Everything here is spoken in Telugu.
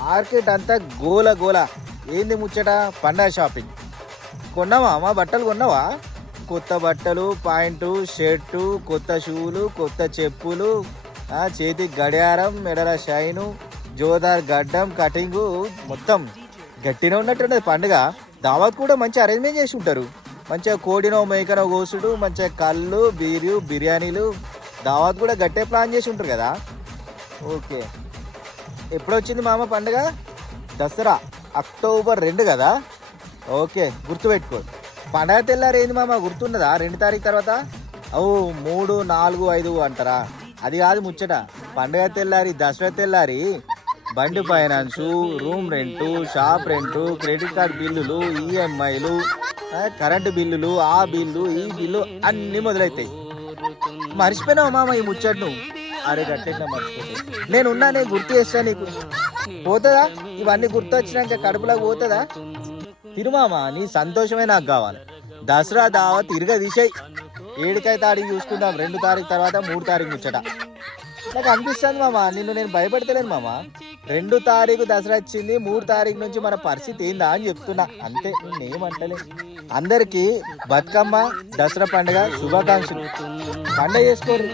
మార్కెట్ అంతా గోల గోల. ఏంది ముచ్చట? పండగ షాపింగ్ కొన్నావా మా? బట్టలు కొన్నావా? కొత్త బట్టలు, ప్యాంటు, షర్టు, కొత్త షూలు, కొత్త చెప్పులు, చేతికి గడియారం, మెడల షైను, జోదార్ గడ్డం, కటింగు, మొత్తం గట్టిగా ఉన్నట్టున్నది పండుగ. దావత్ కూడా మంచి అరేంజ్మెంట్ చేసి ఉంటారు. మంచిగా కోడినో మేకనో కోసుడు, మంచిగా కళ్ళు, బీరు, బిర్యానీలు, దావత్ కూడా గట్టే ప్లాన్ చేసి ఉంటారు కదా. ఓకే, ఎప్పుడొచ్చింది మామ పండుగ? దసరా అక్టోబర్ 2 కదా. ఓకే, గుర్తుపెట్టుకో. పండగ తెల్లారి ఏంది మామ గుర్తున్నదా? 2 తారీఖు తర్వాత ఓ 3, 4, 5 అంటారా? అది కాదు ముచ్చట. పండగ తెల్లారి, దసరా తెల్లారి బండి finance, room rent, shop rent, credit card బిల్లులు, ఈఎంఐలు, కరెంటు బిల్లులు, ఆ బిల్లు, ఈ బిల్లు అన్నీ మొదలవుతాయి. మర్చిపోయినావు మామ ఈ ముచ్చట్ను? అరే గట్టెట్లా మర్చిపోతాయి? నేను గుర్తు చేస్తా నీకు. పోతుందా? ఇవన్నీ గుర్తొచ్చినాక కడుపులోకి పోతుందా? తిరుమామా, నీ సంతోషమే నాకు కావాలి. దసరా దావత్ తిరగ తీసేయి. 7 తారీఖు చూసుకుందాం. 2 తారీఖు తర్వాత 3 తారీఖు ముచ్చట. నాకు అనిపిస్తుంది మామ, నిన్ను నేను భయపడతలేను మామ. 2 తారీఖు దసరా వచ్చింది, 3 తారీఖు నుంచి మన పరిస్థితి ఏందా అని చెప్తున్నా అంతే, నేనేమంటలే. అందరికీ బతుకమ్మ, దసరా పండుగ శుభాకాంక్షలు. పండుగ చేసుకోరు.